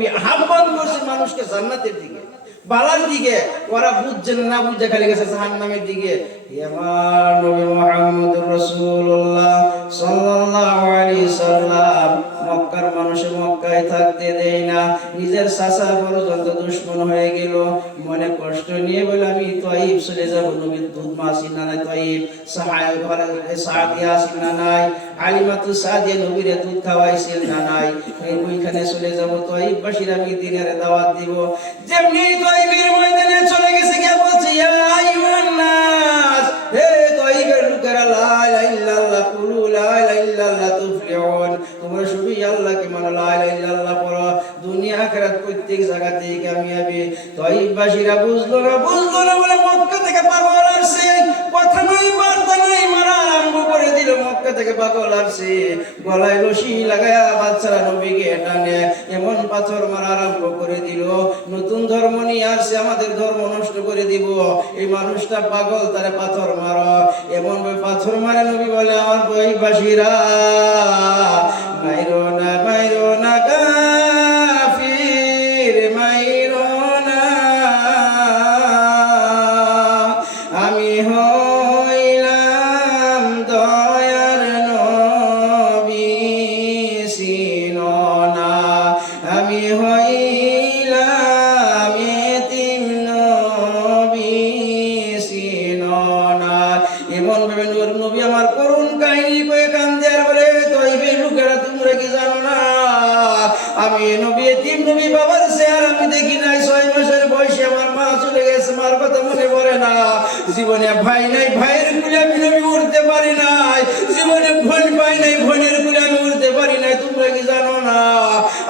নবী আহ্বান করছে মানুষকে জান্নাতের দিকে, বালার দিকে। ওরা বুঝছে না, বুঝে খালি গেছে জাহান্নামের দিকে। আমার নবী মুহাম্মদুর রাসূলুল্লাহ সাল্লাল্লাহু আলাইহি সাল্লাম মক্কার মানুষে মক্কায় থাকতে দেয় না। নিজের চাচা পর্যন্ত দুশমন হয়ে গেল। মনে কষ্ট নিয়ে বলে আমি তাইফ চলে যাব। নবীর দুধ মাসি না নাই তাইফ, সাদিয়া আসি না নাই, আলিমাতু সাদিয়া নবীরে দুধ খাওয়াইছিল না নাই, ওইখানে চলে যাব। তাইফবাসীর আমি দিনের দাওয়াত দিব। যেমনি তাইফের ময়দানে চলে গেছে, কে বলছে ইয়া আইয়ুহান নাস, হে তাইফের লোকেরা, লা ইলাহা ইল্লাল্লাহ কুলু লা ইলাহা ইল্লাল্লাহ তুফলিহুন, তোমরা শুধু আল্লাহকে মানো, লা ইলাহা ইল্লাল্লাহ পড়ো, দুনিয়া আখিরাত প্রত্যেক জায়গাতেই কামিয়াবি। তাইফবাসীরা বুঝলো না বলে মক্কা থেকে পাগল আসছে, কথা নাই বার্তা নাই, মারা আরম্ভ করে দিল। মক্কা থেকে পাগল আসছে, গলায় রশি লাগায়া বাচ্চারা নবীকে টানে, এমন পাথর মারা আরম্ভ করে দিল। নতুন ধর্ম নিয়ে আসছে, আমাদের ধর্ম নষ্ট করে দিব, এই মানুষটা পাগল, তারে পাথর মারো। এমন পাথর মারে নবী বলে আমার তাইফবাসীরা, মাইরো না মাইরো না কাফির, মাইরো না, আমি হইলাম দয়ার নবী চিনো না, আমি হইলাম এতিম নবী চিনো না। এমন ভাবে নবী আমার করুণ কাহিনী কয়ে কান্দে আর বলে, তাইফের লোকেরা তোমরা কি জানো না, আমি নবী এতিম, নবী বাবার চেহারা আমি দেখি নাই। 6 মাসের বয়সে আমার মা চলে গেছে, মার কথা মনে পড়ে না। জীবনে ভাই নাই, ভাইয়ের কুলে আমি নবী উঠতে পারি নাই। জীবনে বোন পাই নাই, বোনের কুলে আমি উঠতে পারি নাই। তোমরা কি জানো না,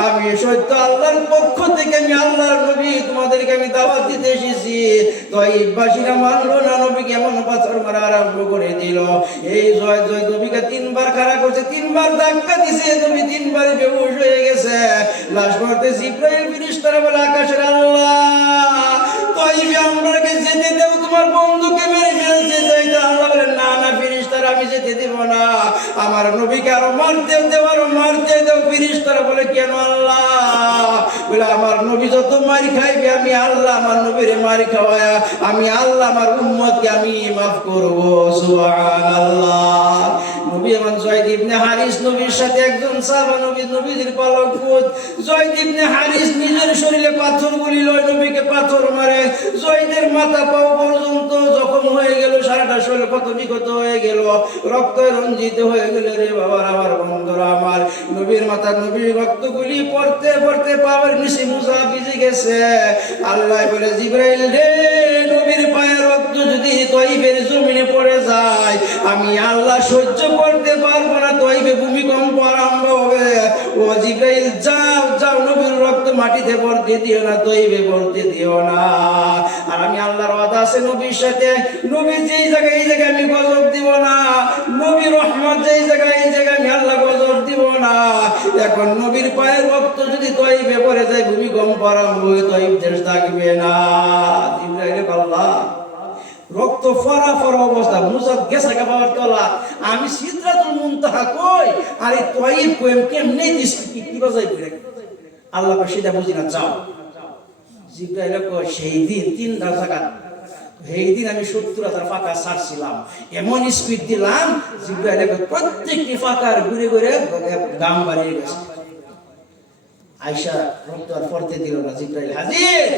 আমি সত্য আল্লাহর পক্ষ থেকে, আমি আল্লাহর নবী, তোমাদেরকে আমি দাওয়াত দিতে এসেছি। তাইফবাসীরা মানলো না, নবীকে এমন পাথর মারা আরম্ভ করে দিল। এই জয় জয় নবীকে 3 বার খাড়া করছে, 3 বার ধাক্কা দিছে, নবী 3 বার বেহুশ হয়ে গেছে। লাশ করতে জিবরাইল ফেরেশতারা বলে, আকাশের আল্লাহ, তাইফে আমরাকে যেতে দেব, তোমার বন্ধুকে মেরে ফেলছে। যাইতে আল্লাহ বলে, না না ফেরেশতারা, আমি যেতে দেব না, আমার নবীকে আরো মারতে দেব, আরো মারতে দেব। ফেরেশতারা বলে, কেন আল্লাহ? বলে, আমার নবী যত মার খাইবে আমি আল্লাহ আমার নবীরে মার খাওয়ায়া, আমি আল্লাহ আমার উম্মতকে আমি মাফ করব। সুবহানাল্লাহ। নবী এমন যায়েদ ইবনে হারিস নবীর সাথে একজন সাহাবা, নবীর পালক পুত যায়েদ ইবনে হারিস নিজের শরীরে পাথরগুলি লয়, নবীকে পাথর মারে। যায়েদের মাথা পাও পর্যন্ত জখম হয়ে গেল, সারাটা শরীর কত বিকত হয়ে গেল, রক্তে রঞ্জিত হয়ে গেল। রে বাবার, আমার বন্ধুরা আমার, নবীর মাথা নবীর রক্তগুলি পড়তে পড়তে পাওয়ার নিচে মুসা ভিজে গেছে। আল্লাহ বলে, জিবরাইল রে, নবীর পায়ের রক্ত যদি তাইফের জমিনে পড়ে যায়, আমি আল্লাহ সহ্য করতে পারবো না, তাইফে ভূমিকম্প আরম্ভ হবে। ও জিবরাইল, যাও যাও, নবীর রক্ত মাটিতে পড়তে দিও না, তাইফে পড়তে দিও না। আর আমি আল্লাহর ওয়াদা আছে নবীর সাথে, নবী যেই জায়গায় এই জায়গায় আমি গজব দিব না, নবী রহমত যেই জায়গায় এই জায়গায় আমি আল্লাহ গজব দিব না। এখন নবীর পায়ের রক্ত যদি তাইফে পড়ে যায়, ভূমিকম্প আরম্ভ হয়ে তাইফ দেশ থাকবে না। জিবরাইল আল্লাহ রক্ত ফরা ফরা অবস্থা, মুসাদ গেছে বাবার তলা, আমি সিদরাতুল মুনতাহা কই, আর এই তাইফ কই, কেমনে দিস কি বাজাই করে। আল্লাহ কই, সেটা বুঝি না, যাও। জিবরাইল কই, সেই দিন 3 রাকাত, এই দিন আমি 70,000 ফাঁকা ছাড়ছিলাম, এমন স্পিড দিলাম, জিবরাইল কই প্রত্যেকটি ফাঁকার ঘুরে ঘুরে দাম বাড়িয়ে গেছে। আয়েশা রক্ত আর পড়তে দিল না, জিবরাইল হাজির।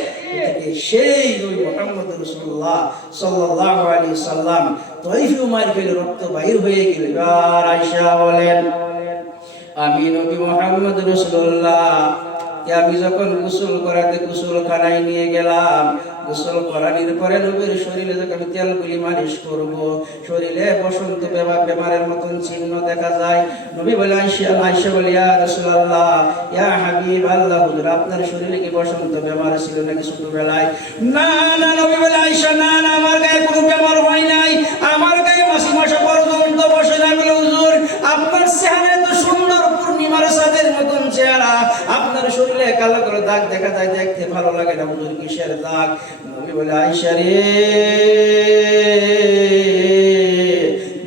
এদিকে সেই নবী মুহাম্মদ রাসূলুল্লাহ সাল্লাল্লাহু আলাইহি সাল্লাম তাইফে মার ফেলে রক্ত বাইর হয়ে গেল। আর আয়েশা বলেন, আমি নবী মুহাম্মদ রাসূলুল্লাহ আমি যখন গোসল করাতে গোসলখানায় নিয়ে গেলাম, গোসল করানোর পরে নবীর শরীরে যখন আমি তেলগুলি মালিশ করব, শরীরে বসন্ত বেমারের মতন চিহ্ন দেখা যায়। নবী বলে, আয়েশা বলে, ইয়া রাসূলুল্লাহ, ইয়া হাবিবাল্লাহ, হুজুর আপনার শরীরে কি বসন্ত বেমার ছিল নাকি ছোটবেলায়? না না, নবী বলে, আয়েশা না না, আমার গায়ে কোনো বেমার হয় নাই, আমার গায়ে মাসে পর্যন্ত বসে নাই। বলে, হুজুর আপনার চেহারা তো সুন্দর, পূর্ণিমার চাঁদের মতন চেহারা, আপনার শরীরে কালো কালো দাগ দেখা যায়, দেখতে ভালো লাগে না। হুজুর কিসের দাগ? নবী বলে, আয়েশা রে,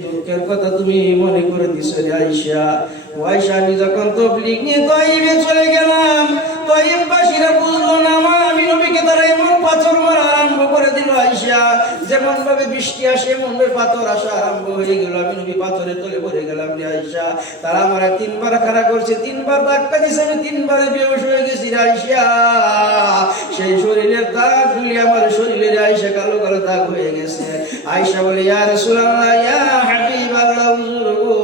দুঃখের কথা তুমি মনে করে দিছো রে আয়েশা। আয়েশা, আমি যখন তাবলীগ নিয়ে তাইফে চলে গেলাম, তাইফ মক্কাবাসীরা বুঝলো না মা আমি নবীকে তারা এমন পাথর মারা আরম্ভ করে দিল আইসা যেমন ভাবে বৃষ্টি আসে এমন ভাবে পাথর আসা আরম্ভ হয়ে গেল আমি নবী পাথরের তলে পড়ে গেলাম রে আইসা তারা আমার 3বার খাড়া করছে 3বার ধাক্কা দিছে আমি 3বারে বেহুশ হয়ে গেছি রে আইসা সেই শরীরের দাগগুলি আমার শরীরে আইসা কালো কালো দাগ হয়ে গেছে আইসা বলে ইয়া রাসূলুল্লাহ ইয়া হাবিবাল্লাহ হুজুর গো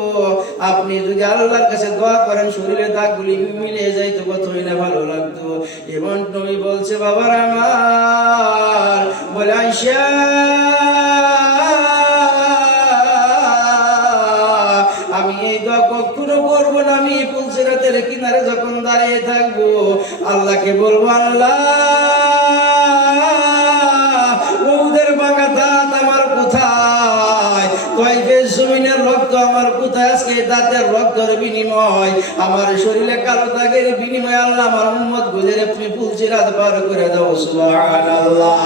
আপনি যদি আল্লাহর কাছে দোয়া করেন শরীরের দাগগুলি মিলে যাইতো কতই না ভালো লাগতো এমন নবী বলছে বাবার আমার বলে আইসা আমি এই দোয়া কখনো করবো না আমি পুলসিরাতের কিনারে যখন দাঁড়িয়ে থাকবো আল্লাহকে বলবো আল্লাহ ওদের বাঁকা দাঁত আমার কোথায় তয়ফের জমিনের রক্ত আমার কোথায় আজকে দাঁতের রক্তের বিনিময় আমার শরীরে কালো দাগের বিনিময় আল্লাহ আমার উম্মত গুলোর তুমি পুলসিরাত পার করে দাও সুবহানাল্লাহ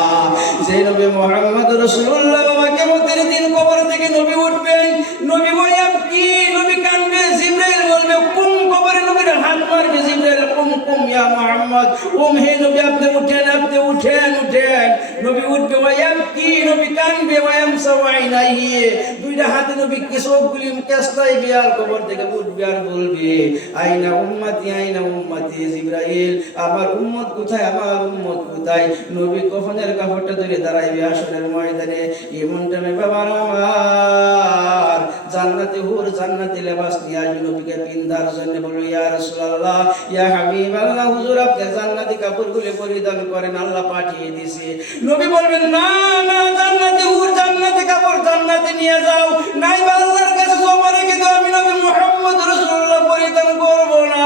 যে নবী মুহাম্মদ রাসূলুল্লাহ কিয়ামতের দিন কবর থেকে নবী উঠবেন নবী বলেন কি নবী কাঁদবে জিবরাইল বলবে কুম কবরে নবীর হাত মারবে জিবরাইল কুম কুম ইয়া মুহাম্মদ হে নবী আপনি উঠেন উঠেন নবী উঠবে ওয়াম কি নবী কাঁদবে ওয়াম সাওয়াইনাহি দুইটা হাতে নবী চোখগুলি কেসলাইবে আর কবর থেকে উঠবে আর বলবে আইনা উম্মতি জিবরাইল আমার উম্মত কোথায় নবী কফনের কাপড়টা ধরে দাঁড়াইবে আসরের ময়দানে এমন টাইমে বাবার আমার জান্নাতে হুর জান্নাতি লেবাস নিয়ে আসবে নবীকে পিন্দার জন্য বলল ইয়া রাসূলুল্লাহ ইয়া হাবিবাল্লাহ হুজুর আপনি জান্নাতি কাপড়গুলো পরিধান করেন আল্লাহ পাঠিয়ে দিয়েছে নবী বলবেন না না জান্নাতে হুর জান্নাতি কাপড় জান্নাতে নিয়ে যাও নাইবা আল্লাহর কাছে জমা রেখে দাও আমি নবী মুহাম্মদ রাসূলুল্লাহ পরিধান করব না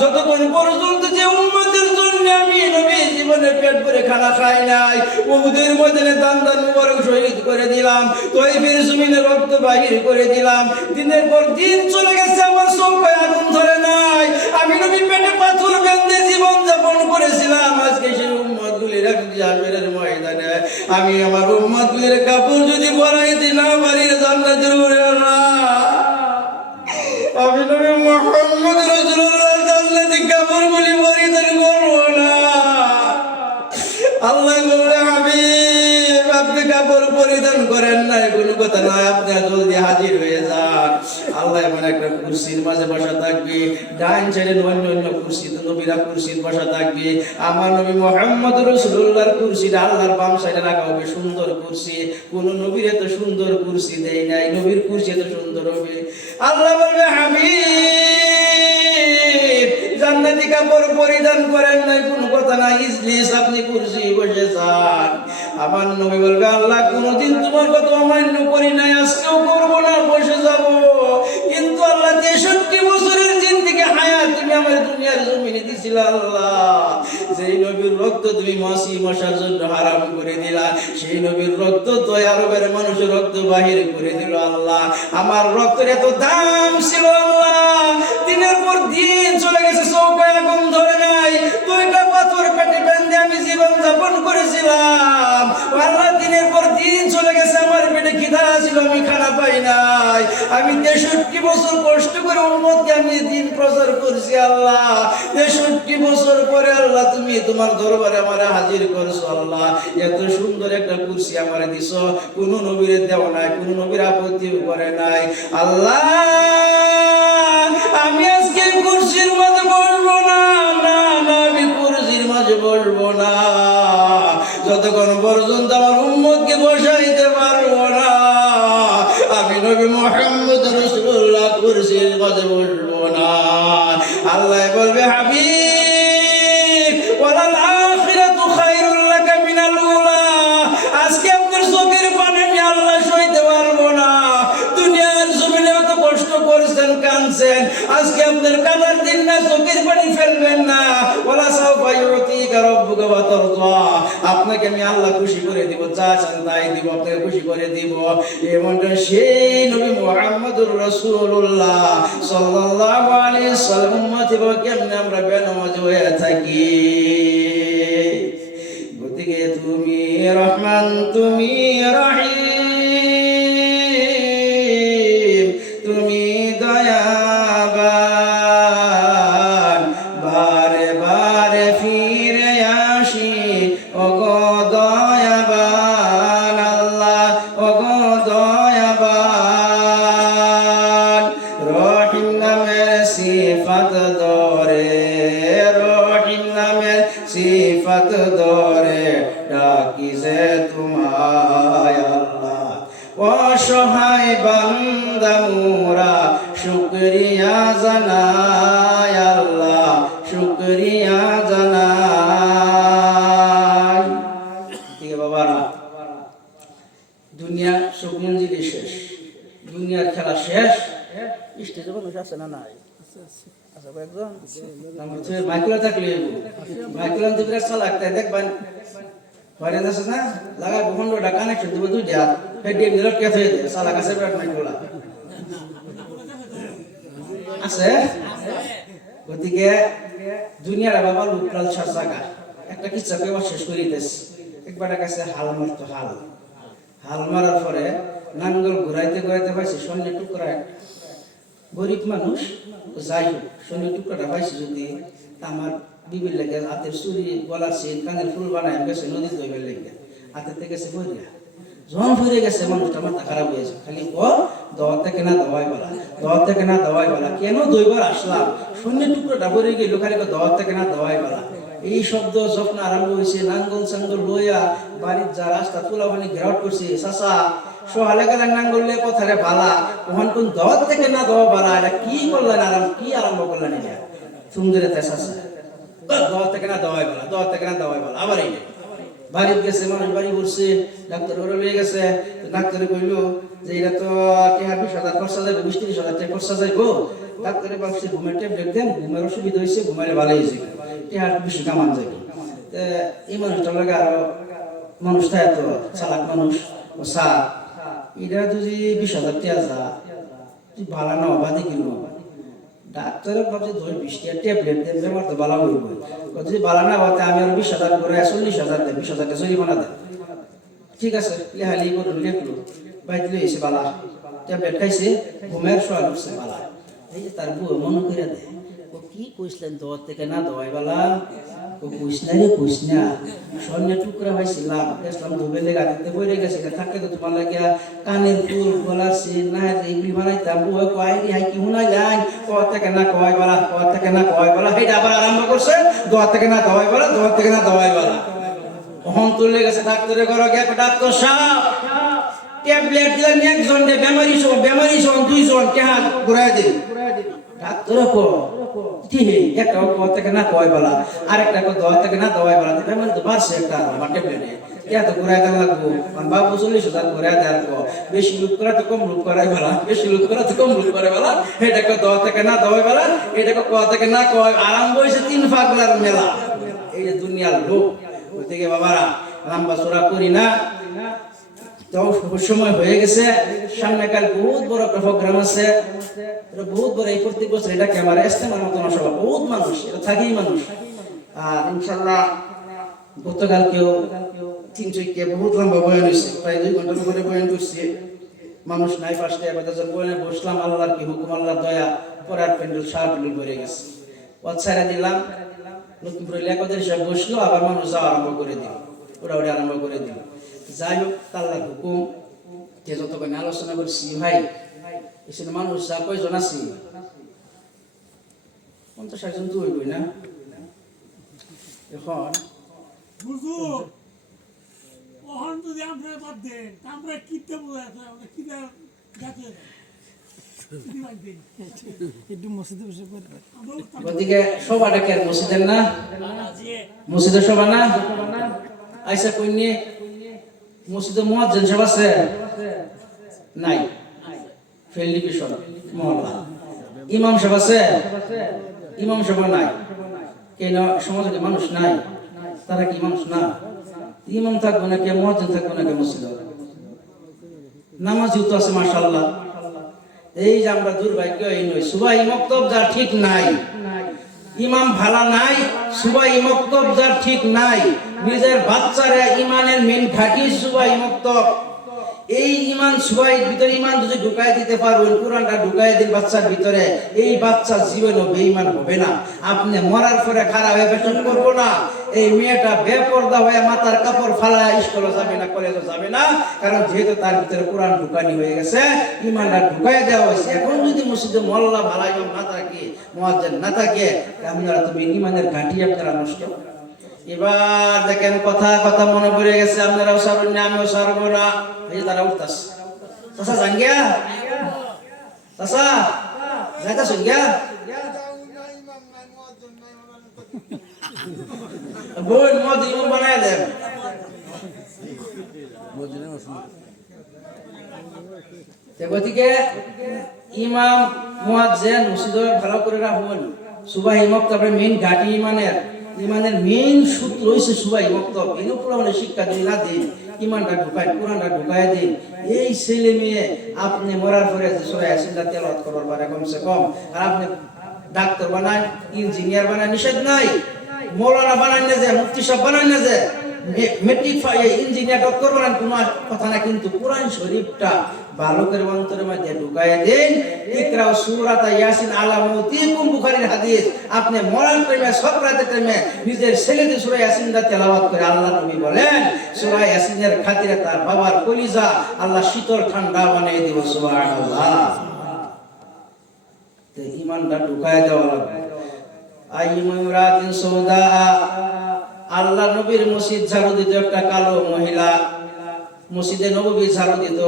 যতক্ষণ পর্যন্ত যে উম্মতের জন্য আমি নবী জীবনে পেট ভরে খানা খাই নাই উহুদের ময়দানে দান মুবারক শহীদ করে দিলাম তয়ফের জমিনে রক্ত বাহির করে দিলাম দিনের পর দিন চলে গেছে আমার চৌকায় আগুন ধরে নাই আমি নবী পেটে পাথর বেঁধে জীবন যাপন করেছিলাম আজকে সেই উম্মতগুলির জামিনের ময়দানে আমি আমার উম্মতগুলির কাপড় যদি পরাইতে না পারি জান্নাতের উপরে আমি নবী মুহাম্মদ রাসূলুল্লাহ জান্নাতি কাপড়গুলি পরিধান করব না আল্লাহ বলে হাবিব আপনি কাপড় পরিধান করেন না কোনো কথা নয় আপনি জলদি হাজির হয়ে যান আল্লাহ এমন একটা কুরসির মাঝে বসা থাকবে ডান সাইডে অন্য কুরসিতে নবীরা কুরসির বসা থাকবে আমার নবী মুহাম্মদ রাসূলুল্লাহর কুরসিটা আল্লাহর বাম সাইডে রাখা হবে সুন্দর কুরসি কোন নবীর এত সুন্দর কুরসি দেয় নাই নবীর কুরসি এত সুন্দর হবে আল্লাহ বলবে হাবিব জান্নাতি কাপড় পরিধান করেন নাই কোনো কথা না ইজলিস আপনি কুরসি বসে যান আমার নবী বলবে আল্লাহ কোনদিন তোমার কথা অমান্য করি নাই আজকেও করব না বসে যাব কিন্তু আল্লাহ 63 বছরের জিন্দেগি হায়াত তুমি আমার দুনিয়ার জমিনে দিছিলা আল্লাহ যেই নবীর রক্ত তুমি মাসি মশার জন্য হারাম করে দিলা সেই নবীর রক্ত তো আরবের মানুষের রক্ত বাহির করে দিল আল্লাহ আমার রক্তের এত দাম ছিল আল্লাহ দিনের পর দিন চলে গেছে চৌকায় আগুন ধরে নাই দুইটা পাথর পেটে বেঁধে আমি জীবন যাপন করেছিলাম আল্লাহ দিনের পর দিন চলে গেছে আমার পেটে খিদা ছিল আমি খানা পাই নাই আমি 63 বছর কষ্ট করে উম্মতকে আমি দিন প্রচার করছি আল্লাহ 63 বছর পরে আল্লাহ তুমি তোমার দরবারে আমারে হাজির করছো আল্লাহ এত সুন্দর একটা কুরসি আমারে দিছো কোন নবীরে দেও নাই কোন নবীর আপত্তি করে নাই আল্লাহ আমি আজকে কুরসির মাঝে বসবো না না না আমি কুরসির মাঝে বসবো না যতক্ষণ পর্যন্ত আমার উম্মতকে বসাইতে পারবো না আমি নবী মুহাম্মদ রাসূলুল্লাহ কুরসির মাঝে বসবো না আল্লাহ বলবে হাবিব ওয়ালাল আখিরাতু খায়রুল লাকা মিনাল উলা আজকে আপনার চোখের পানি আল্লাহ সইতে পারবো না দুনিয়ার জমিনে এত কষ্ট করেছেন কাঁদছেন আজকে আপনার কাঁদার দিন না চোখের পানি ফেলবেন না ওয়ালা সাওফা ইউতিকা রাব্বুকা ওয়া তারদা আপনাকে আমি আল্লাহ খুশি করে দিব যা চান তাই দিব আপনাকে খুশি করে দিব এমনটা সেই নবী মুহাম্মদুর রাসূলুল্লাহ সাল্লাল্লাহু আলাইহি ওয়াসাল্লাম উম্মতি কেমনে আমরা বেনামাজ হয়ে থাকি গতিকে তুমি রহমান তুমি রহিম তুমি দয়াবান বারে বারে রহিম নামের সিফাত ধরে ডাকি যে তোমায় আল্লাহ অসহায় বান্দা মোরা শুকরিয়া জানাই আল্লাহ শুকরিয়া জানাই। ঠিক আছে বাবারা, দুনিয়া সব মঞ্জিলে শেষ, দুনিয়ার খেলা শেষ। স্টেজে মানুষ আছে না নাই? আচ্ছা একজন মাইকুলা থাকলে মাইকুলা দিবরা চালাক দেখবেন বাইরে আছে না লাগাই ভূখণ্ডটা কানেকশন দিব দুইটা হেডি মিরর কে হয়ে যায় চালাক আছে বিরাট মাইকুলা আছে। গতিকে দুনিয়ার বাবা লুকরাল সাজাগা একটা কিচ্ছা পেয়ে শেষ করে দিতেছে। একবার কাছে হাল মারতো, হাল মারার পরে নাঙ্গল ঘুরাইতে ঘুরাইতে পাইছে স্বর্ণের টুকরা। গরিব মানুষ যাই হোক স্বর্ণের টুকরাটা পাইছে যদি আমার বিবির লেগে হাতের চুরি গলার চেন কানের ফুল বানায় গেছে নদীর দইবার লেগে হাতের থেকে গেছে ফরিয়া। যখন ফিরে গেছে মানুষটা মাথা খারাপ হয়েছে, খালি দওয়ার থেকে না দওয়াই বলা, দওয়ার থেকে না দওয়াই বলা, কেন দইবার আসলাম স্বর্ণের টুকরাটা ভরে গেল খালি দওয়ার থেকে না দওয়াই বলা। এই শব্দ যখন আরম্ভ হয়েছে নাঙ্গল চাঙ্গল লইয়া বাড়ির যা রাস্তা তোলা মানে ঘেরাউট করছে চাচা সহালে গেলেন নাঙ্গল লিয়ে কথারে বালা ওখান কোন দওয়ার থেকে না দওয়া বালা, এটা কি করলেন কি আরম্ভ করলেন এটা সুন্দর চাচা দওয়ার থেকে না দওয়াই বলা, দওয়ার থেকে না দওয়াই বলা। আবার এই বাড়িতে গেছে মানুষ বাড়ি বসছে ডাক্তার ঘরে লিয়ে গেছে, ডাক্তারে কইলো যে এটা তো 20,000 খরচা যাবে, 20-30,000 টাকা খরচা যাইবো। ডাক্তারে ভাবছে ঘুমের ট্যাবলেট দেন, ঘুমের অসুবিধা হয়েছে, ঘুমাইলে ভালো হয়েছে, বেশি কামান যাবে। এই মানুষটার লাগে আরো মানুষটা এত চালাক মানুষ ও স্যার এটা যদি 20,000 টাকা যা তুই ভালো না হবা দেখি ডাক্তারের ভাবছে 20 টাকা ট্যাবলেট দেন বেমার তো ভালো হইব, যদি ভালো না হতে আমি আরো 20,000 করে 40,000 দেন, 20,000 টাকা জরিমানা দেন। ঠিক আছে লেহালি করুন লেখলো বাইতে লইছে বালা ট্যাবলেট খাইছে ঘুমের শোয়া উঠছে বালা। এই যে তার বউ মনে করে দেয় ও কি কইছিলেন দওয়ার থেকে না দওয়াই বালা, ও কইস না রে কইস না স্বর্ণের টুকরা পাইছিলাম ইসলাম ধুবে লেগা দিতে বইরে গেছে থাকলে তো তোমার লাগিয়া কানের ফুল গলার চেন না এইগুলি বানাইতাম ও কয়রি হাই কি হুনাই লাইন দওয়ার থেকে না কয় বালা, দওয়ার থেকে না কয় বালা। এটা আবার আরম্ভ করছে দওয়ার থেকে না দওয়াই বালা, দওয়ার থেকে না দওয়াই বালা। তখন তুলে গেছে ডাক্তারের ঘরে গিয়ে ডাক্তার সাহেব ট্যাবলেট দিলেন একজন বেমারি সব 2 জন টাকা ঘুরাই দিন। ডাক্তার ঠিক একটা দওয়ার থেকে না কয় বলা আরেকটা দওয়ার থেকে না দওয়াই বলা বেমারি তো বাড়ছে একটা আমার ট্যাবলেটে এত ঘুরাই দেওয়া লাগবো বাবু 40,000 ঘুরাই দেওয়ার বেশি লুক করা তো কম লুক করাই বলা, বেশি লুক করা তো কম লুক করে বলা। এটাকে দওয়ার থেকে না দওয়াই বলা, এটাকে কোয়া থেকে না কয় আরম্ভ হয়েছে 3 পাগলার মেলা। এই যে দুনিয়ার লোক ওই থেকে বাবারা লম্বা চোরা করি না। তো সময় হয়ে গেছে, সামনে কাল বহুত বড় একটা প্রোগ্রাম আছে, এটা বহুত বড় এই প্রত্যেক বছর এটা ক্যামেরা ইস্তেমার মতো সভা বহুত মানুষ এটা থাকেই মানুষ। আর ইনশাল্লাহ গতকালকেও 300 বহুত লম্বা বয়ান হয়েছে, প্রায় 2 ঘন্টার উপরে বয়ান করছে। মানুষ নাই পাশে যখন বয়ানে বসলাম আল্লাহর কি হুকুম আল্লাহর দয়া পরে আর প্যান্ডেল সারাটুলি ভরে গেছে। ছাড়া দিলাম লক্ষ্মীপুরে লেখাদের সব বসলো আবার মানুষ যাওয়া আরম্ভ করে দিল, ওটা আরম্ভ করে দিল। যাই হোক আল্লাহর হুকুম যে যতক্ষণ আলোচনা করছি ভাই এখানে মানুষ যা কয়জন আছি 50-60 জন তো হইবই না। এখন গতিকে সবাটা কে মসজিদের না মসজিদের সভা না আইসা কইনি মসজিদে মুয়াজ্জিন সাহেব আছে নাই, ফেল ডিভিশন মহল্লা ইমাম সাহেব আছে, ইমাম সাহেব নাই, কেন সমাজে মানুষ নাই, তারা কি মানুষ না? ইমাম থাকবো না কে, মুয়াজ্জিন থাকবো না কে মসজিদে? নামাজিও তো আছে মাশাআল্লাহ। এই যে আমরা দুর্ভাগ্য এই নই সুবাই মক্তব যা ঠিক নাই, ইমাম ভালা নাই, সুবাই মক্তব যার ঠিক নাই, নিজের বাচ্চারা ইমানের মেন ঘাঁটি সুবাই মক্তব এই ইমান সুবাইয়ের ভিতরে ইমান যদি ঢুকায় দিতে পারবেন, কোরআনটা ঢুকায় দিন বাচ্চার ভিতরে, এই বাচ্চা জীবনও বেঈমান হবে না। আপনি মরার পরে খারাপ হয়ে পেছন করবো না। এই মেয়েটা বেপর্দা হয়ে মাথার কাপড় ফালায় স্কুলে যাবে না, কলেজে যাবে না, কারণ যেহেতু তার ভিতরে কোরআন ঢুকানি হয়ে গেছে, ইমানটা ঢুকায় দেওয়া হয়েছে। এখন যদি মসজিদে মোল্লা ভালো ইমাম না থাকে, মুয়াজ্জিন না থাকে, আপনারা তুমি ইমানের ঘাঁটি আপনারা নষ্ট। এবার দেখেন কথা কথা মনে পড়ে গেছে, আপনারাও সারুন না, আমিও সারবো না। এই যে তারা উঠতাস, চাচা জাঙ্গিয়া, চাচা যাইতা সঙ্গিয়া বোন মদ ইমাম বানায় দেন। গতিকে ইমাম মুয়াজ্জিন মসজিদে ভালো করে রাখুন। সুবাহি মক্তব মেইন ঘাটি ইমানের মেইন সূত্র হইছে সুবাহি মক্তব। এর উপর মানে শিক্ষা দিন না দিন, ইমানটা ঢুকায়, কোরআনটা ঢুকায় দিন। এই ছেলে মেয়ে আপনি মরার পরে যে সূরা ইয়াসিনটা তেলাওয়াত করবার পারে কমসে কম। আর আপনি ডাক্তার বানান, ইঞ্জিনিয়ার বানান, নিষেধ নাই। মৌলানা বানান না, যে মুফতি সাহেব বানান না, যে মেট্রিক ইঞ্জিনিয়ার ডক্টর বানান, কোনো কথা না। কিন্তু কোরআন শরীফটা ভালো করে অন্তরের মধ্যে ঢুকায় দেন। ইকরা সূরাতা ইয়াসিন আলা মাউতিকুম, বুখারীর হাদিস। আপনি মরার টাইমে, সকরাতের টাইমে নিজের ছেলেদের সূরা ইয়াসিনটা তেলাওয়াত করে আল্লাহ নবী বলেন, সূরা ইয়াসিনের খাতিরে তার বাবার কলিজা আল্লাহ শীতল ঠান্ডা বানিয়ে দিব। সুবহানাল্লাহ। তো ঈমানটা ঢুকায় দেওয়া লাগবে। আইয়ুমরাতিন সৌদা, আল্লাহ নবীর মসজিদ ঝাড়ু দিত একটা কালো মহিলা, মসজিদে নববী ঝাড়ু দিত।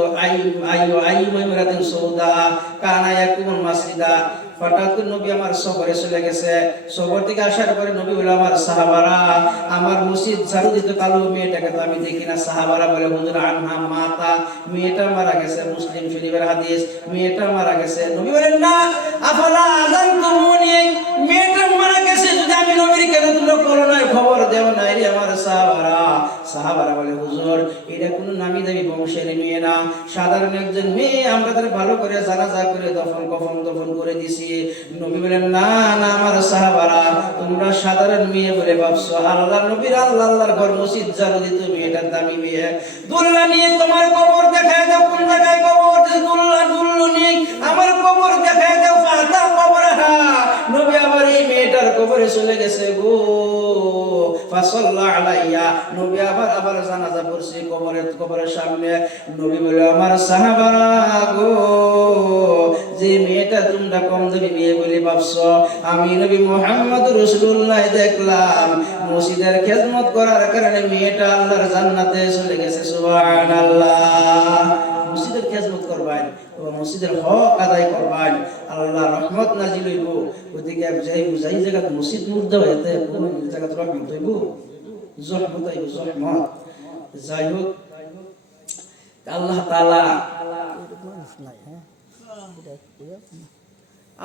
আইয়ুমরাতিন সৌদা কানা ইয়াকুমুল মাসজিদা। হঠাৎ করে নবী আমার সফরে চলে গেছে। সফর থেকে আসার পরে নবী বলে, আমার সাহাবারা আমার মসজিদ ঝাড়ু দিত কালো মেয়েটাকে তো আমি দেখি না। সাহাবারা বলে, হুজুর আনহা মাতা, মেয়েটা মারা গেছে। মুসলিম শরীফের হাদিস, মেয়েটা মারা গেছে। নবী বলেন, না আফালা আযানতুমুনি, মেয়েটা মারা গেছে যদি আমি নবীর কেন তোমরা করো না, খবর দেও না রে আমার সাহাবারা। সাহাবারা বলে, হুজুর এটা কোনো নামি দামি বংশের মেয়ে না, সাধারণ একজন মেয়ে, আমরা তার ভালো করে জানাজা করে দফন করে দিছি। নবী বলেন, না না আমার সাহাবারা, তোমরা সাধারণ মেয়ে বলে ভাবছো। আল্লাহ নবীর আল্লাহর ঘর মসজিদ ঝাড়ু দিত মেয়েটার দামি মেয়ে। দুল্লা নিয়ে তোমার কবর দেখায় দাও, কোন জায়গায় কবর? দুল্লু নিয়ে আমার কবর দেখায় দাও। ফাতা কবরহা, নবী আবার এই মেয়েটার কবরে চলে গেছে গো। ফাসাল্লা আলাইয়া, নবী আবার জানাজা পড়ছে কবরের সামনে। নবী বলে, আমার সাহাবারা গো, যে মেয়েটা তোমরা কম দামি মেয়ে বলে ভাবছো, আমি নবী মুহাম্মদ রাসূলুল্লাহ দেখলাম মসজিদের খেদমত করার কারণে মেয়েটা আল্লাহর জান্নাতে চলে গেছে। সুবহানাল্লাহ। মসজিদের খেদমত করবেন, মসজিদের হক আদায় করবেন, আল্লাহর রহমত নাজিল হইব। ওদিকে যাই জায়গা মসজিদ মুর্দা হইতে কোন জায়গা রহমত হইব, জহমত হইব, জহমত। যাই হোক,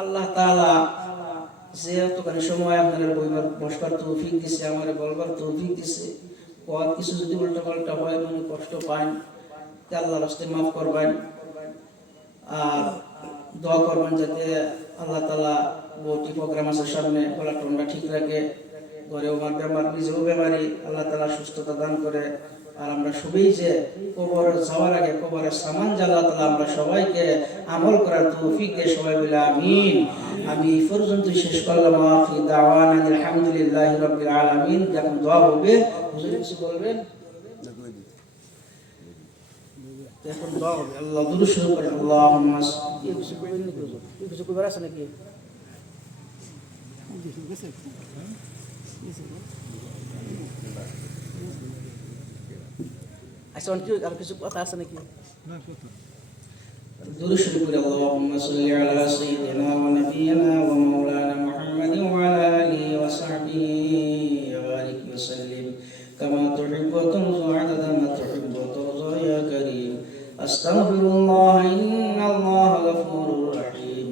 আল্লাহ তাআলা যেহেতুখানি সময় আপনার বইবার বসবার তৌফিক দিছে, আমার বলবার তৌফিক দিছে। পর কিছু যদি উল্টা পাল্টা হয়, মনে কষ্ট পান, আল্লাহর রাস্তায় মাফ করবেন। আর দোয়া করবেন যাতে আল্লাহ তাআলা বউটি প্রোগ্রাম আছে সামনে, গলা টোনটা ঠিক রাখে। ঘরেও আমার বেমার, নিজেও বেমারি, আল্লাহ তাআলা সুস্থতা দান করে। আর আমরা সবাই যে কবরে যাওয়ার আগে কবরের সামান আল্লাহ তাআলা আমরা সবাইকে আমল করার তৌফিক দেয়, সবাই বলে আমিন। আমি এই পর্যন্ত শেষ করলাম। আখি দাওয়ানা আলহামদুলিল্লাহি রাব্বিল আলামিন। যখন দোয়া হবে, হুজুর কিছু বলবেন? এখন দোয়া হবে, আল্লাহ দুরূদ শুরু করেন। আল্লাহুম্মা কিছু কইবার আছে নাকি? আচ্ছা, আর কিছু কথা আছে নাকি? দুরূদ শুরু করে, আল্লাহুম্মা সাল্লি আলা সাইয়্যিদিনা ওয়া নাবিয়িনা ওয়া মাওলানা মুহাম্মাদিন ওয়া আলা আলিহি ওয়া সাহবিহি ওয়া বারিক ওয়া সাল্লিম কামা তুহিব্বু ওয়া তুরজু আদাদা মা তুহিব্বু ওয়া তুরজা ইয়া কারীম। আস্তাগফিরুল্লাহ, ইন্নাল্লাহা গফুরুর রহিম।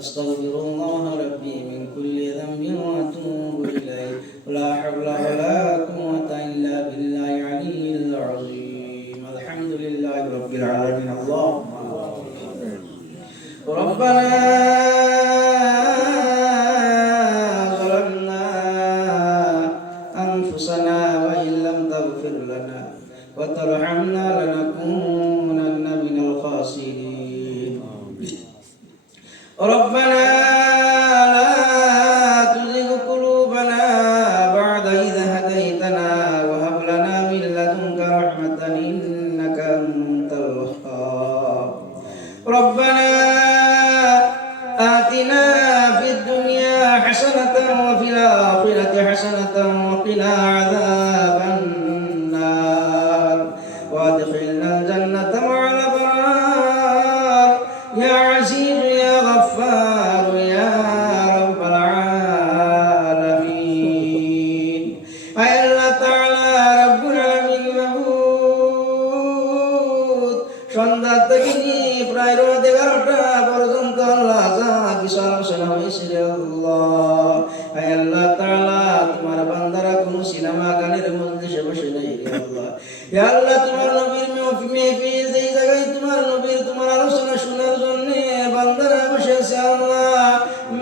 আস্তাগফিরুল্লাহ রাব্বি মিন কুল্লি যামবিন ওয়া আতুবু ইলাইহি। লা হাওলা ওয়া লা কুওয়াতা ইল্লা বিল্লাহি আলিয়্যিল আযীম। আলহামদুলিল্লাহি রাব্বিল আলামিন। আল্লাহুম্মা ربنا ظلمنا أنفسنا وإن لم تغفر لنا وترحمنا لنكونن ربنا لا تزغ قلوبنا بعد إذ هديتنا وهب لنا من لدنك رحمة إنك أنت الوهاب ربنا آتنا في الدنيا حسنة وفي الآخرة حسنة وقنا عذاب النار وادخلنا الجنة مع الأبرار يا عزيز يا غفار يا رب العالمين أي الله تعالى رب العالمين মাবুদ সন্ধ্যা থেকে প্রায় রাত 11টা পর্যন্ত আল্লাহ যা কিছু আলোচনা হয়েছিল আল্লাহ আয় আল্লাহ তাআলা তোমার বান্দারা কোন সিনেমা গানের মজলিসে বসে নাই রে আল্লাহ ইয়া আল্লাহ তোমার নবীর মেহফিল যেই জায়গায় তোমার নবীর তোমার আলোচনা শোনার জন্য বান্দারা বসে আছে আল্লাহ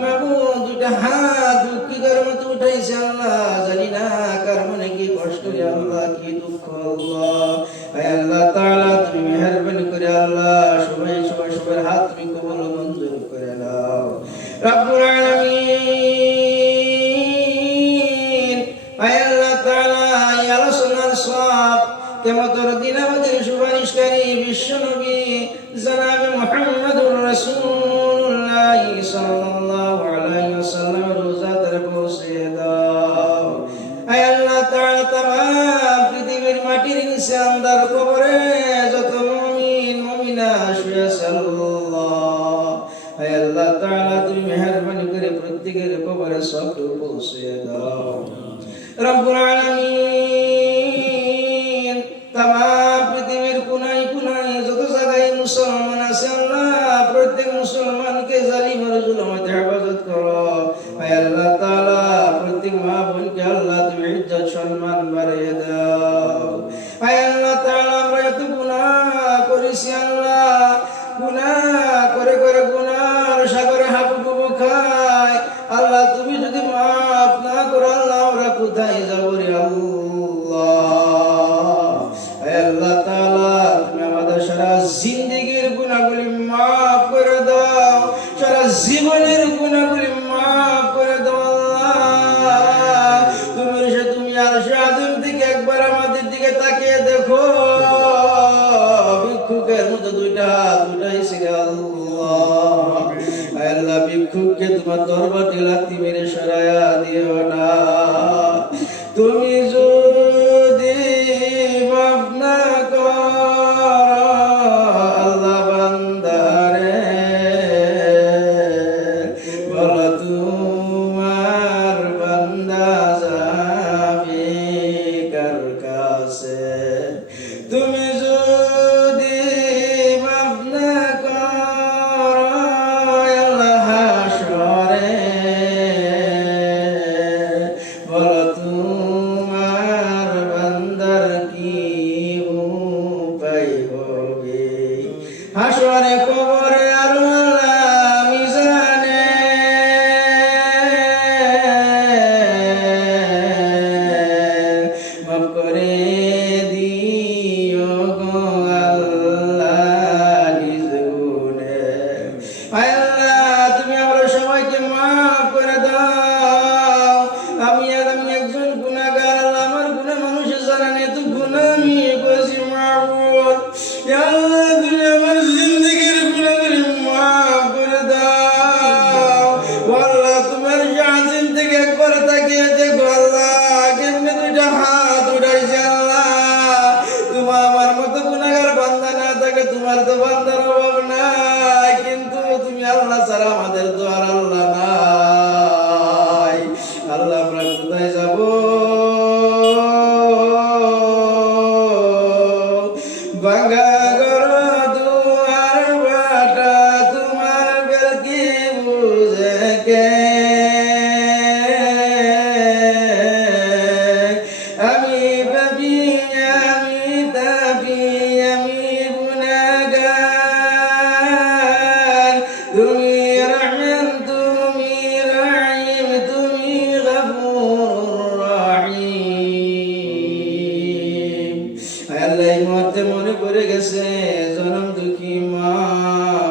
মাবুদ দুইটা হাত দুঃখীদের মতো উঠাইছে আল্লাহ জানি না কার মনে কি কষ্ট রে আল্লাহ কি দুঃখ আল্লাহ আয় আল্লাহ তাআলা তুমি মেহেরবানি করে আল্লাহ সবাই হাত তুমি কবুল মঞ্জুর করে নাও রব্বুল আলামিন আয় আল্লাহ তাআলা এই আলোচনার সব কিয়ামতের দিন আমাদের সুপারিশকারী বিশ্বনবী জনাবে মুহাম্মদুর রাসূলুল্লাহ সাল্লাল্লাহু আলাইহি ওয়াসাল্লাম রোজাতে পৌঁছে দাও আয় আল্লাহ তাআলা तमाम পৃথিবীর মাটির নিচে আন্ধার কবরে যত মুমিন মুমিনা শুয়ে আছে আল্লাহ আয় আল্লাহ তাআলা তুমি মেহেরবানি করে প্রত্যেকের কবরে সবটুকু পৌঁছে দাও রব্বুল আলামিন तमाम পৃথিবীর কোনায় কোনায় যত জায়গায় মুসলমান আছে আল্লাহ প্রত্যেক মুসলমানকে জালিমের জুলুম হতে হেফাজত করো আয় আল্লাহ তাআলা প্রত্যেক মা বোনকে আল্লাহ তুমি ইজ্জত সম্মান বাড়িয়ে দাও আয় আল্লাহ তাআলা আমরা এত গুনাহ করেছি আল্লাহ গুনাহ করে করে গুনাহর সাগরে হাবুডুবু খাই আল্লাহ তুমি যদি মাফ না করো আল্লাহ আমরা কোথায় যাব রে আল্লাহ আয় আল্লাহ তাআলা তুমি আমাদের সারা জিন্দেগীর গুনাহগুলি মাফ করে দাও সারা জীবনের গুনাহগুলি মাফ করে দাও আল্লাহ তুমি আরশে আযম থেকে একবার আমাদের দিকে তাকিয়ে দেখো ভিক্ষুকের মতো দুইটা হাত উঠাইছে আল্লাহ আয় আল্লাহ ভিক্ষুককে তোমার দরবারে লাথি মেরে সরায়া দিও না তুমি যদি মাফ না করো আল্লাহ বান্দারে বলো তোমার বান্দা যাবে কার কাছে তুমি যদি মাফ না করো আল্লাহ হাসরে বলো তোমার বান্দার কি উপায় হবে হাসরে কবরে আর আল্লাহ মিজানে মাফ করে দিও গো আল্লাহ নিজ গুণে আয় আল্লাহ তুমি আমরা সবাইকে মাফ করে দাও আমি একজন গুনাহগার আল্লাহ আমার গুনাহ মানুষের জানা নেই তো গুনাহ আমি করেছি মাফ ইয়া আল্লাহ তুমি আমার জিন্দেগীর গুনাহগুলি মাফ করে দাও আল্লাহ তোমার জাহান থেকে একবার তাকিয়ে দেখো আল্লাহ কেমনে দুইটা হাত উঠাইছে আল্লাহ তোমার আমার মতো গুনাহগার বান্দা না থাকে তোমার তো বান্দার অভাব নাই কিন্তু তুমি আল্লাহ ছাড়া আমাদের তো আর আল্লাহ নাই আল্লাহ আমরা কোথায় যাব ভাঙা ঘর দুয়ার বাটা তোমার বেলকি বুঝে কে আমি পাপী আমি তাপী আমি গুনাহগার তুমি রহমান তুমি রহিম তুমি গফুর রহিম আল্লাহ এই মুহূর্তে মনে পড়ে গেছে জনম দুঃখী মা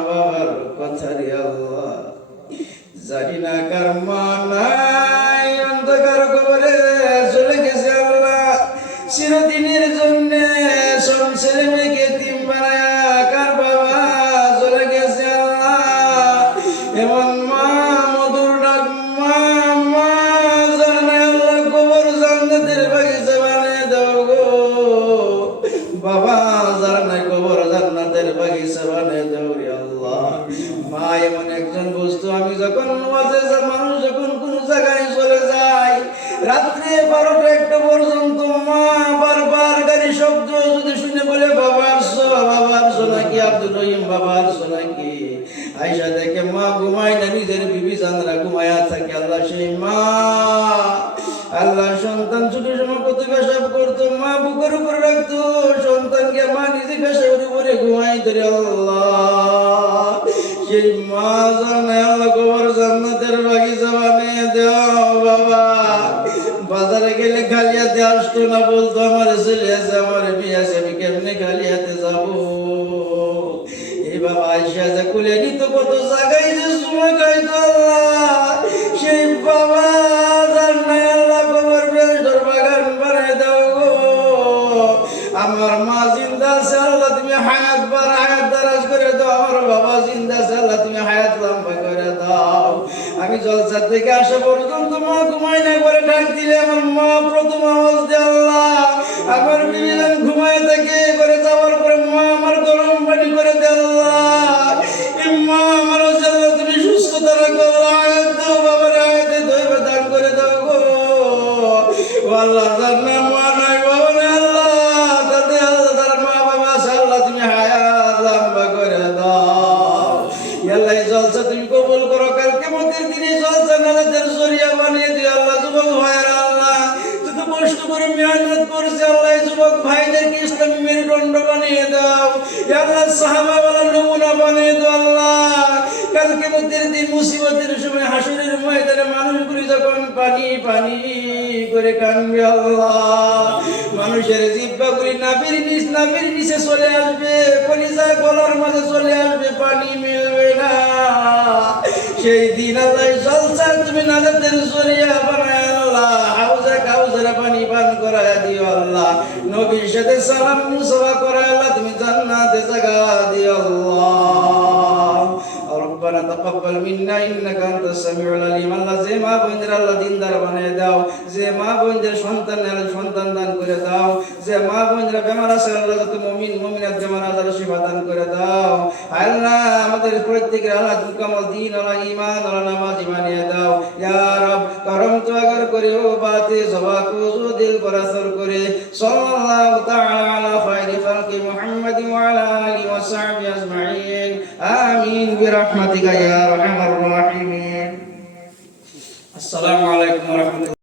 বাবার কথা রে আল্লাহ চিরদিনের জন্য সব ছেলে মেয়েকে তিম বানায়া কার বাবা চলে গেছে আল্লাহ এমন মা মধুর ডাক মা মা জানে আল্লাহ কবর জান্নাতের বাগিচা বানিয়ে দাও গো বাবা জানে কবর জান্নাতের বাগিচা বানিয়ে দাও রে আল্লাহ মা এমন একজন বস্তু আমি যখন ওয়াজে মানুষ যখন কোন জায়গায় চলে যায় রাত্রে 12টা 1টা পর্যন্ত মা বারবার গাড়ি শব্দ যদি শুনে বলে বাবা আসছো নাকি আব্দুল রহিম বাবা আসছো নাকি আয়সা দেখে মা ঘুমায় না নিজের বিবি জানরা ঘুমায়া থাকে আল্লাহ সেই মা আল্লাহ সন্তান ছোট সময় কত পেশাব করতো মা বুকের উপর রাখতো সন্তানকে মা নিজে পেশাবের উপরে ঘুমাই ধরে আল্লাহ সেই মা জানে আল্লাহ কবর জান্নাতের বাগিচা বানিয়ে দাও বাবা বাজারে গেলে খালি হাতে আসতো না বলতো আমার ছেলে আছে আমার মেয়ে আছে আমি কেমনে খালি হাতে যাবো এই বাবা আইসা যা কুলে নিত কত জায়গায় যে সময় খাইতো আল্লাহ সেই বাবা জান্নাত আল্লাহ কবর বেশ বাগান বানায় দাও গো আমার মা জিন্দা আছে আল্লাহ তুমি হায়াত দারাজ করে দাও আমার বাবা জিন্দা আছে আল্লাহ তুমি হায়াত লম্বা করে দাও আমি জলসা থেকে আসা পর্যন্ত মা ঘুমায় না করে ডাক দিলে আমার মা প্রথম আওয়াজ দেয় আল্লাহ আমার বিবি যখন ঘুমায় থাকে করে যাওয়ার পরে মা আমার গরম পানি করে দেয় আল্লাহ মা আমার আল্লাহ তুমি সুস্থতা রাখো আয়াত দাও বাবার আয়াতে দৈব দান করে দাও গো আল্লাহ জান্নাত মা নাই বাবা নাই আল্লাহ তাতে আল্লাহ তার মা বাবা আছে আল্লাহ তুমি হায়াত লম্বা করে দাও আল্লাহ জলসা তুমি কবুল করো কালকে মতের দিনে জলসা নাজাতের জরিয়া বানিয়ে দিও আল্লাহ যুবক ভাইরা আল্লাহ যত কষ্ট করে মেহনত করছে আল্লাহ যুবক ভাইদেরকে ইসলামী মেরুদণ্ড বানিয়ে দাও আল্লাহ সাহাবা ওয়ালা নমুনা বানিয়ে দাও আল্লাহ কালকে মতের দিন মুসিবতের সময় হাসরের ময়দানে মানুষগুলি যখন পানি পানি করে কাঁদবে আল্লাহ মানুষের জিহ্বাগুলি নাভির নিচে চলে আসবে কলিজা গলার মাঝে চলে আসবে পানি মিলবে না সেই দিন আল্লাহ জলসা তুমি নাজাতের জরিয়া বানায় আল্লাহ হাউজে কাউজারে পানি পান করায় দিও আল্লাহ নবীর সাথে সালাম মুসাফা করায় আল্লাহ তুমি জান্নাতে জায়গা দিও আল্লাহ ربنا تقبل منا انك انت السميع العليم আল্লাহ যে মা বোনদের আল্লাহ দিনদার বানিয়ে দাও যে মা বোনদের সন্তান দান করে দাও যে মা বোনরা বেমার আছে আল্লাহ যত মুমিন মুমিনাত বেমার আজার শিফা দান করে দাও আল্লাহ আমাদের প্রত্যেকের আল্লাহ মুকাম্মল দ্বীন আল্লাহ ঈমান আল্লাহ নামাজি বানিয়ে দাও ইয়া রব করম তো अगर করে ও বাতে জবা কো দিল पर असर করে সাল্লাল্লাহু তাআলা আলা খায়রি খালকি মুহাম্মদ ওয়া আলা আলিহি ওয়া সাহবিহি আজমাইন আমিন برحمتك يا ارحم الراحمين السلام عليكم ورحمة الله